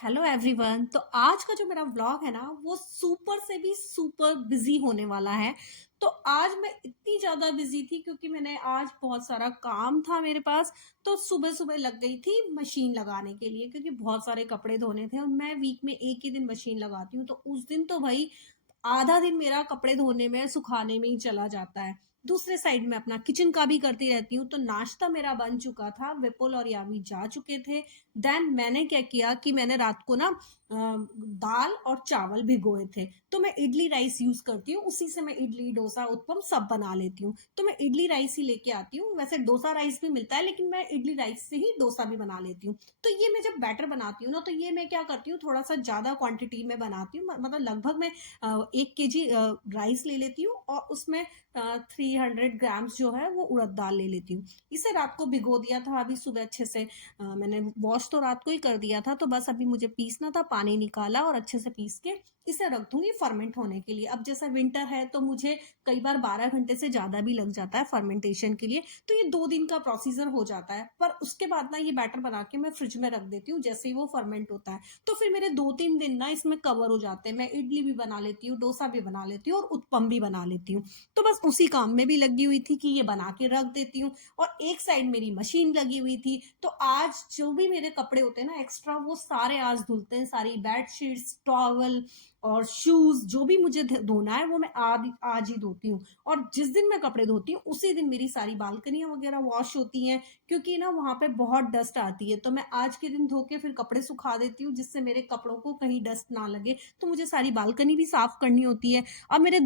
Hello everyone. तो आज का जो मेरा व्लॉग है ना वो सुपर से भी सुपर बिजी होने वाला है। तो आज मैं इतनी ज़्यादा बिजी थी क्योंकि मैंने आज बहुत सारा काम था मेरे पास। तो सुबह सुबह लग गई थी मशीन लगाने के लिए क्योंकि बहुत सारे कपड़े धोने थे और मैं वीक में एक ही दिन मशीन लगाती हूँ। तो उस दिन तो भाई आधा दिन मेरा कपड़े धोने में सुखाने में ही चला जाता है। दूसरे साइड में अपना किचन का भी करती रहती हूँ। तो नाश्ता मेरा बन चुका था, विपुल और यामी जा चुके थे। देन मैंने क्या किया कि मैंने रात को ना दाल और चावल भिगोए थे। तो मैं इडली राइस यूज करती हूँ, उसी से मैं इडली डोसा उत्पम सब बना लेती हूँ। तो मैं इडली राइस ही लेके आती हूँ। वैसे डोसा राइस भी मिलता है लेकिन मैं इडली राइस से ही डोसा भी बना लेती हूँ। तो ये मैं जब बैटर बनाती हूँ ना तो ये मैं क्या करती हूँ, थोड़ा सा ज्यादा क्वांटिटी में बनाती हूँ। मतलब लगभग मैं 1 केजी राइस ले लेती हूँ और उसमें 300 ग्राम्स जो है वो उड़द दाल ले लेती हूँ। इसे रात को भिगो दिया था, अभी सुबह अच्छे से मैंने वॉश तो रात को ही कर दिया था। तो बस अभी मुझे पीसना था, पानी निकाला और अच्छे से पीस के इसे रख दूंगी फर्मेंट होने के लिए। अब जैसा विंटर है तो मुझे कई बार 12 घंटे से ज्यादा भी लग जाता है फर्मेंटेशन के लिए। तो ये 2 दिन का प्रोसीजर हो जाता है। पर उसके बाद ना ये बैटर बना के मैं फ्रिज में रख देती हूँ, जैसे ही वो फर्मेंट होता है तो फिर मेरे 2-3 दिन ना इसमें कवर हो जाते हैं। मैं इडली भी बना लेती हूँ, डोसा भी बना लेती हूँ और उत्पम भी बना लेती हूँ। तो बस उसी काम में भी लगी हुई थी कि ये बना के रख देती हूँ और एक साइड मेरी मशीन लगी हुई थी। तो आज जो भी मेरे कपड़े होते हैं ना एक्स्ट्रा, वो सारे आज धुलते हैं। सारी बेडशीट्स, टॉवल और शूज जो भी मुझे धोना है वो मैं आज ही धोती हूँ। और जिस दिन मैं कपड़े धोती हूँ उसी दिन मेरी सारी बालकनियां वगैरह वॉश होती हैं, क्योंकि ना वहां पे बहुत डस्ट आती है। तो मैं आज के दिन धो के फिर कपड़े सुखा देती हूँ जिससे मेरे कपड़ों को कहीं डस्ट ना लगे। तो मुझे सारी बालकनी भी साफ करनी होती है। अब मेरे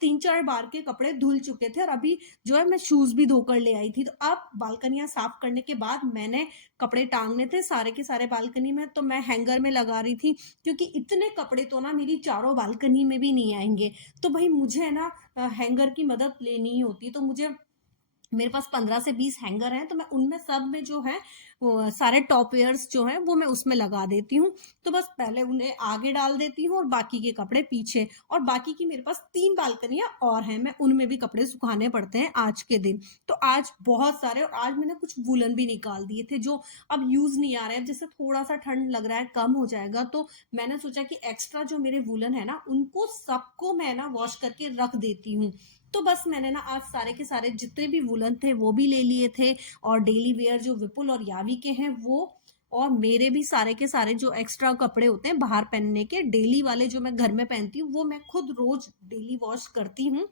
3-4 बार के कपड़े धुल चुके थे और अभी जो है मैं शूज भी धोकर ले आई थी। तो अब बालकनियां साफ करने के बाद मैंने कपड़े टांगने थे सारे के सारे बालकनी में, तो मैं हैंगर में लगा रही थी क्योंकि इतने कपड़े तो ना मेरी चारों बालकनी में भी नहीं आएंगे। तो भाई मुझे है ना हैंगर की मदद लेनी ही होती। तो मुझे मेरे पास 15 से 20 हैंगर हैं। तो मैं उनमें सब में जो है वो सारे टॉप वेयर्स जो है वो मैं उसमें लगा देती हूँ। तो बस पहले उन्हें आगे डाल देती हूँ और बाकी के कपड़े पीछे। और बाकी की मेरे पास 3 बालकनियां और हैं, मैं उनमें भी कपड़े सुखाने पड़ते हैं आज के दिन। तो आज बहुत सारे, और आज मैंने कुछ वूलन भी निकाल दिए थे जो अब यूज नहीं आ रहे हैं। जैसे थोड़ा सा ठंड लग रहा है, कम हो जाएगा, तो मैंने सोचा कि एक्स्ट्रा जो मेरे वूलन है ना उनको सबको मैं ना वॉश करके रख देती हूँ। तो बस मैंने ना आज सारे के सारे जितने भी वुलन थे वो भी ले लिए थे। और डेली वेयर जो विपुल और यावी के हैं वो, और मेरे भी सारे के सारे जो एक्स्ट्रा कपड़े होते हैं बाहर पहनने के, डेली वाले जो मैं घर में पहनती हूँ वो मैं खुद रोज डेली वॉश करती हूँ।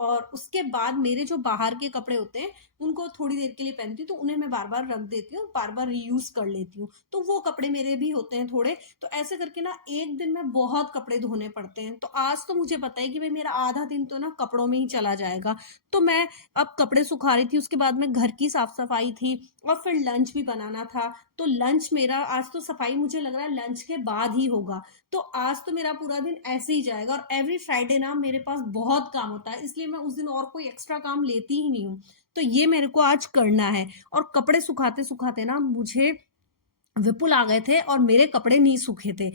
और उसके बाद मेरे जो बाहर के कपड़े होते हैं उनको थोड़ी देर के लिए पहनती हूँ तो उन्हें मैं बार बार रख देती हूँ, बार बार रीयूज कर लेती हूँ। तो वो कपड़े मेरे भी होते हैं थोड़े। तो ऐसे करके ना एक दिन में बहुत कपड़े धोने पड़ते हैं। तो आज तो मुझे पता है कि भाई मेरा आधा दिन तो ना कपड़ों में ही चला जाएगा। तो मैं अब कपड़े सुखा रही थी, उसके बाद में घर की साफ सफाई थी और फिर लंच भी बनाना था। तो लंच मेरा आज तो सफाई मुझे लग रहा है लंच के बाद ही होगा। तो आज तो मेरा पूरा दिन ऐसे ही जाएगा। और एवरी फ्राइडे ना मेरे पास बहुत काम होता है, इसलिए मैं उस दिन और कोई एक्स्ट्रा काम लेती ही नहीं हूँ। तो ये मेरे को आज करना है। और कपड़े सुखाते सुखाते ना मुझे विपुल आ गए थे और मेरे कपड़े नहीं सूखे थे।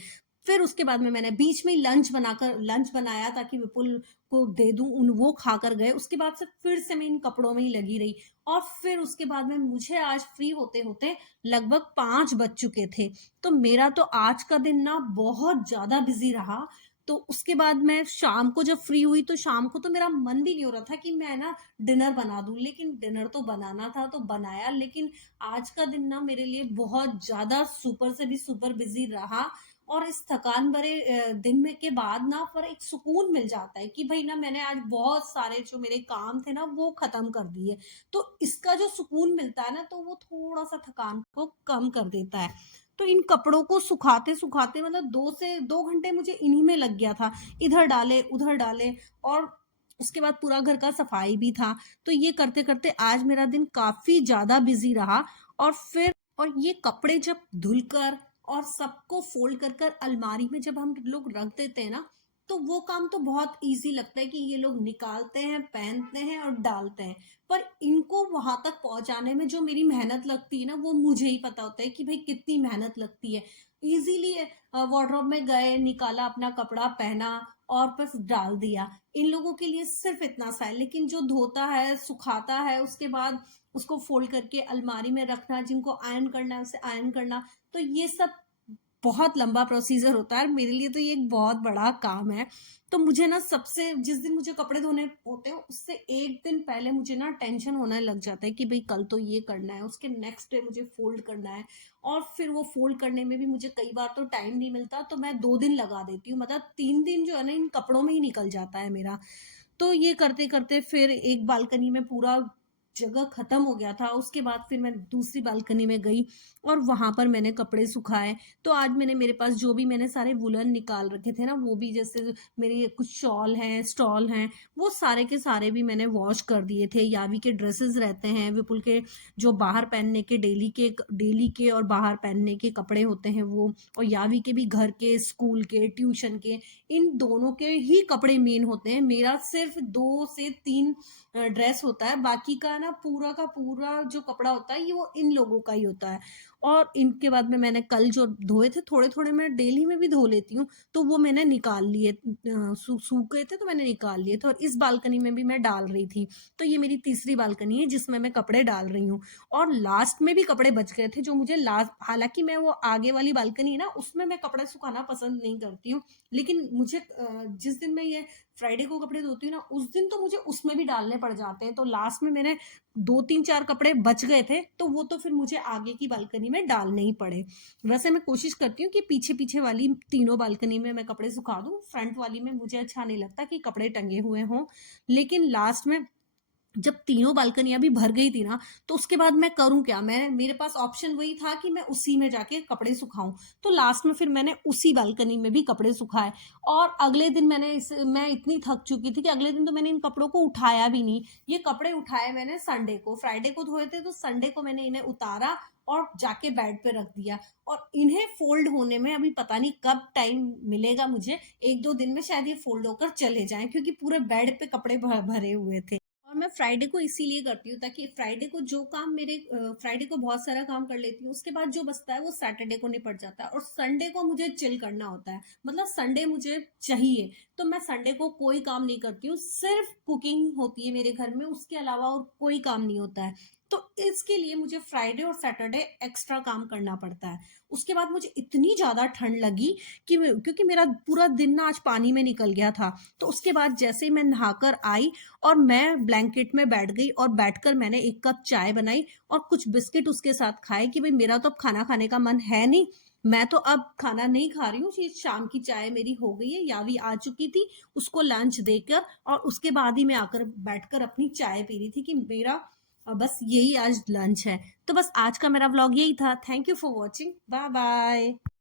फिर उसके बाद में मैंने बीच में लंच बनाया ताकि विपुल को दे दूं, उन वो खाकर गए। उसके बाद से फिर से मैं इन कपड़ों में ही लगी रही। और फिर उसके बाद में मुझे आज फ्री होते होते लगभग 5 बज चुके थे। तो मेरा तो आज का दिन ना बहुत ज्यादा बिजी रहा। तो उसके बाद मैं शाम को जब फ्री हुई तो शाम को तो मेरा मन भी नहीं हो रहा था कि मैं ना डिनर बना दूं, लेकिन डिनर तो बनाना था तो बनाया। लेकिन आज का दिन ना मेरे लिए बहुत ज्यादा सुपर से भी सुपर बिजी रहा। और इस थकान भरे दिन में के बाद ना पर एक सुकून मिल जाता है कि भाई ना मैंने आज बहुत सारे जो मेरे काम थे ना वो खत्म कर दिए। तो इसका जो सुकून मिलता है ना तो वो थोड़ा सा थकान को कम कर देता है। तो इन कपड़ों को सुखाते सुखाते मतलब 2 घंटे मुझे इन्हीं में लग गया था, इधर डाले उधर डाले। और उसके बाद पूरा घर का सफाई भी था। तो ये करते करते आज मेरा दिन काफी ज्यादा बिजी रहा। और फिर और ये कपड़े जब धुलकर और सबको फोल्ड कर कर अलमारी में जब हम लोग रख देते हैं ना, तो वो काम तो बहुत इजी लगता है कि ये लोग निकालते हैं, पहनते हैं और डालते हैं। पर इनको वहां तक पहुंचाने में जो मेरी मेहनत लगती है ना वो मुझे ही पता होता है कि भाई कितनी मेहनत लगती है। इजीली वार्डरोब में गए, निकाला अपना कपड़ा, पहना और बस डाल दिया। इन लोगों के लिए सिर्फ इतना सा है, लेकिन जो धोता है, सुखाता है, उसके बाद उसको फोल्ड करके अलमारी में रखना, जिनको आयरन करना है उसे आयरन करना, तो ये सब बहुत लंबा प्रोसीजर होता है और मेरे लिए तो ये एक बहुत बड़ा काम है। तो मुझे ना सबसे जिस दिन मुझे कपड़े धोने होते हैं उससे 1 दिन पहले मुझे ना टेंशन होने लग जाता है कि भई कल तो ये करना है, उसके नेक्स्ट डे मुझे फ़ोल्ड करना है और फिर वो फ़ोल्ड करने में भी मुझे कई बार तो टाइम नहीं मिलता, तो मैं 2 दिन लगा देती हूँ। मतलब 3 दिन जो है ना इन कपड़ों में ही निकल जाता है मेरा। तो ये करते-करते फिर एक बालकनी में पूरा जगह खत्म हो गया था। उसके बाद फिर मैं दूसरी बालकनी में गई और वहाँ पर मैंने कपड़े सुखाए। तो आज मेरे पास जो भी मैंने सारे वूलन निकाल रखे थे ना, वो भी जैसे मेरे कुछ शॉल हैं, स्टॉल हैं, वो सारे के सारे भी मैंने वॉश कर दिए थे। यावी के ड्रेसेस रहते हैं, विपुल के जो बाहर पहनने के डेली के और बाहर पहनने के कपड़े होते हैं वो, और यावी के भी घर के, स्कूल के, ट्यूशन के, इन दोनों के ही कपड़े मेन होते हैं। मेरा सिर्फ 2 से 3 ड्रेस होता है, बाकी का ना पूरा का पूरा जो कपड़ा होता है ये वो इन लोगों का ही होता है। और इनके बाद में मैंने कल जो धोए थे, थोड़े-थोड़े मैं डेली में भी धो लेती हूँ, तो वो मैंने निकाल लिए, सूख गए थे तो मैंने निकाल लिए थे और इस बालकनी में भी मैं डाल रही थी। तो ये मेरी तीसरी बालकनी है जिसमें मैं कपड़े डाल रही हूँ और लास्ट में भी कपड़े बच गए थे जो मुझे लास्ट, हालाँकि मैं वो आगे वाली बालकनी है ना उसमें मैं कपड़े सुखाना पसंद नहीं करती हूँ। लेकिन मुझे जिस दिन मैं ये फ्राइडे को कपड़े धोती हूँ ना, उस दिन तो मुझे उसमें भी डालने पड़ जाते हैं। तो लास्ट में मैंने 2, 3, 4 कपड़े बच गए थे, तो वो तो फिर मुझे आगे की बालकनी में डालने ही पड़े। वैसे मैं कोशिश करती हूँ कि पीछे-पीछे वाली तीनों बालकनी में मैं कपड़े सुखा दूँ, फ्रंट वाली में मुझे अच्छा नहीं लगता कि कपड़े टंगे हुए हों। लेकिन लास्ट में जब तीनों बालकनियाँ भी भर गई थी ना, तो उसके बाद मैं करूँ क्या? मेरे पास ऑप्शन वही था कि मैं उसी में जाके कपड़े सुखाऊँ। तो लास्ट में फिर मैंने उसी बालकनी में भी कपड़े सुखाए और अगले दिन मैं इतनी थक चुकी थी कि अगले दिन तो मैंने इन कपड़ों को उठाया भी नहीं। ये कपड़े उठाए मैंने संडे को, फ्राइडे को धोए थे तो संडे को मैंने इन्हें उतारा और जाके बेड पे रख दिया और इन्हें फ़ोल्ड होने में अभी पता नहीं कब टाइम मिलेगा मुझे। 1-2 दिन में शायद ये फ़ोल्ड होकर चले जाएँ क्योंकि पूरे बेड पे कपड़े भरे हुए थे। और मैं फ्राइडे को इसीलिए करती हूँ ताकि फ्राइडे को जो काम फ्राइडे को बहुत सारा काम कर लेती हूँ, उसके बाद जो बचता है वो सैटरडे को निपट जाता है और संडे को मुझे चिल करना होता है, मतलब संडे मुझे चाहिए। तो मैं संडे को कोई काम नहीं करती हूँ, सिर्फ कुकिंग होती है मेरे घर में, उसके अलावा और कोई काम नहीं होता है। तो इसके लिए मुझे फ्राइडे और सैटरडे एक्स्ट्रा काम करना पड़ता है। उसके बाद मुझे इतनी ज़्यादा ठंड लगी कि क्योंकि मेरा पूरा दिन ना आज पानी में निकल गया था। तो उसके बाद जैसे ही मैं नहाकर आई और मैं ब्लैंकेट में बैठ गई और बैठकर मैंने 1 कप चाय बनाई और कुछ बिस्किट उसके साथ खाए कि भाई मेरा तो अब खाना खाने का मन है नहीं, मैं तो अब खाना नहीं खा रही हूँ, ये शाम की चाय मेरी हो गई है, यावी आ चुकी थी, उसको लंच देकर और उसके बाद ही मैं आकर बैठकर अपनी चाय पी रही थी कि मेरा बस यही आज लंच है। तो बस आज का मेरा व्लॉग यही था। Thank you for watching. Bye bye.